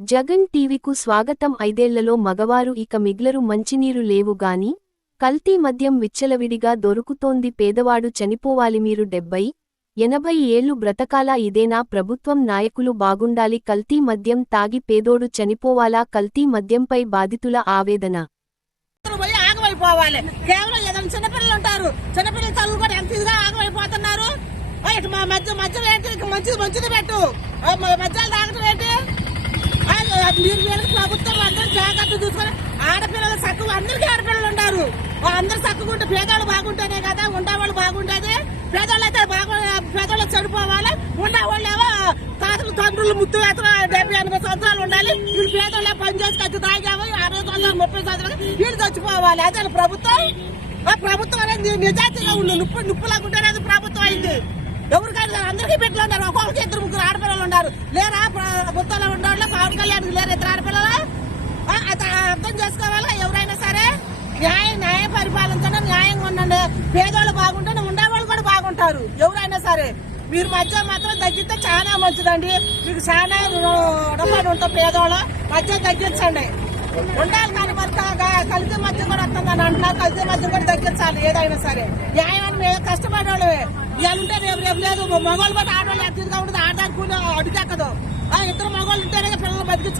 జగన్ టీవీకు స్వాగతం ఐదేళ్ళలో మగవారు ఇక మిగ్లరు మంచినీరు లేవు గాని కల్తీ మద్యం విచ్చలవిడిగా దొరుకుతోంది పేదవాడు చనిపోవాలి మీరు డెబ్బై ఎనభై ఏళ్ళు బ్రతకాలా ఇదేనా ప్రభుత్వం నాయకులు బాగుండాలి కల్తీ మద్యం తాగి పేదోడు చనిపోవాలా కల్తీ మద్యంపై బాధితుల ఆవేదన. కేవలం ఏదైనా చిన్నపిల్లలు ఉంటారు. కూడా ఎంత ఇదిగా ఆగమైపోతున్నారు? మా మధ్య మధ్య మంచిది మంచిది పెట్టు. మధ్యలో మీరు మీరు ప్రభుత్వం అందరూ జాగ్రత్త చూసుకొని ఆడపిల్లలు చక్కగా అందరికీ ఆడపిల్లలు ఉన్నారు అందరు అందరూ పేదవాళ్ళు బాగుంటేనే కదా ఉండేవాళ్ళు బాగుంటుంది పేదవాళ్ళు అయితే బాగు పేదవాళ్ళు చనిపోవాలి ఉండేవాళ్ళు ఏమో తాతలు తండ్రులు ముత్తు ఎత్తలు డెబ్బై ఎనభై సంవత్సరాలు ఉండాలి. వీళ్ళు పేదవాళ్ళే పని చేసి ఖర్చు తాగాము అరవై సంవత్సరాలు ముప్పై సంవత్సరాలు వీళ్ళు చచ్చిపోవాలి. అదే ప్రభుత్వం. ఆ ప్రభుత్వం అనేది నిజాయితీగా ఉండు. నిప్పు నిప్పులాగుంటేనే అది ప్రభుత్వం అయింది. ఎవరికైనా అందరికీ బిడ్డలు ఉన్నారు. ఒక్కొక్కరికి ఇద్దరు ముగ్గురు ఆడపిల్లలు ఉన్నారు. లేరా ప్రభుత్వంలో ఉండేవాళ్ళు పవన్ కళ్యాణ్ లేరు ఇద్దరు ఆడపిల్లలు ఆ, అది అర్థం చేసుకోవాలా? ఎవరైనా సరే న్యాయం న్యాయ పరిపాలనతోనే న్యాయంగా ఉండండి. పేదవాళ్ళు బాగుంటేనే ఉండేవాళ్ళు కూడా బాగుంటారు. ఎవరైనా సరే మీరు మధ్య మాత్రం తగ్గితే చాలా మంచిదండి. మీకు చాలా రుణపడి ఉంటాం పేదవాళ్ళు మధ్య తగ్గించండి. ఉండాలి కానీ మరి కలిసి మధ్య కూడా వస్తుందని అంటున్నారు కలిసి మధ్య కూడా తగ్గించాలి ఏదైనా సరే. న్యాయం అని మేము కష్టపడే వాళ్ళమే ఇవాళ ఉంటే రేపు రేపు లేదు. మగవాళ్ళు బట్టి ఆడవాళ్ళు అతిథిగా ఉండదు. ఉంటుంది కూడా అడుగెక్కదు ఆ, ఇద్దరు మగవాళ్ళు ఉంటేనే పిల్లలు బతికి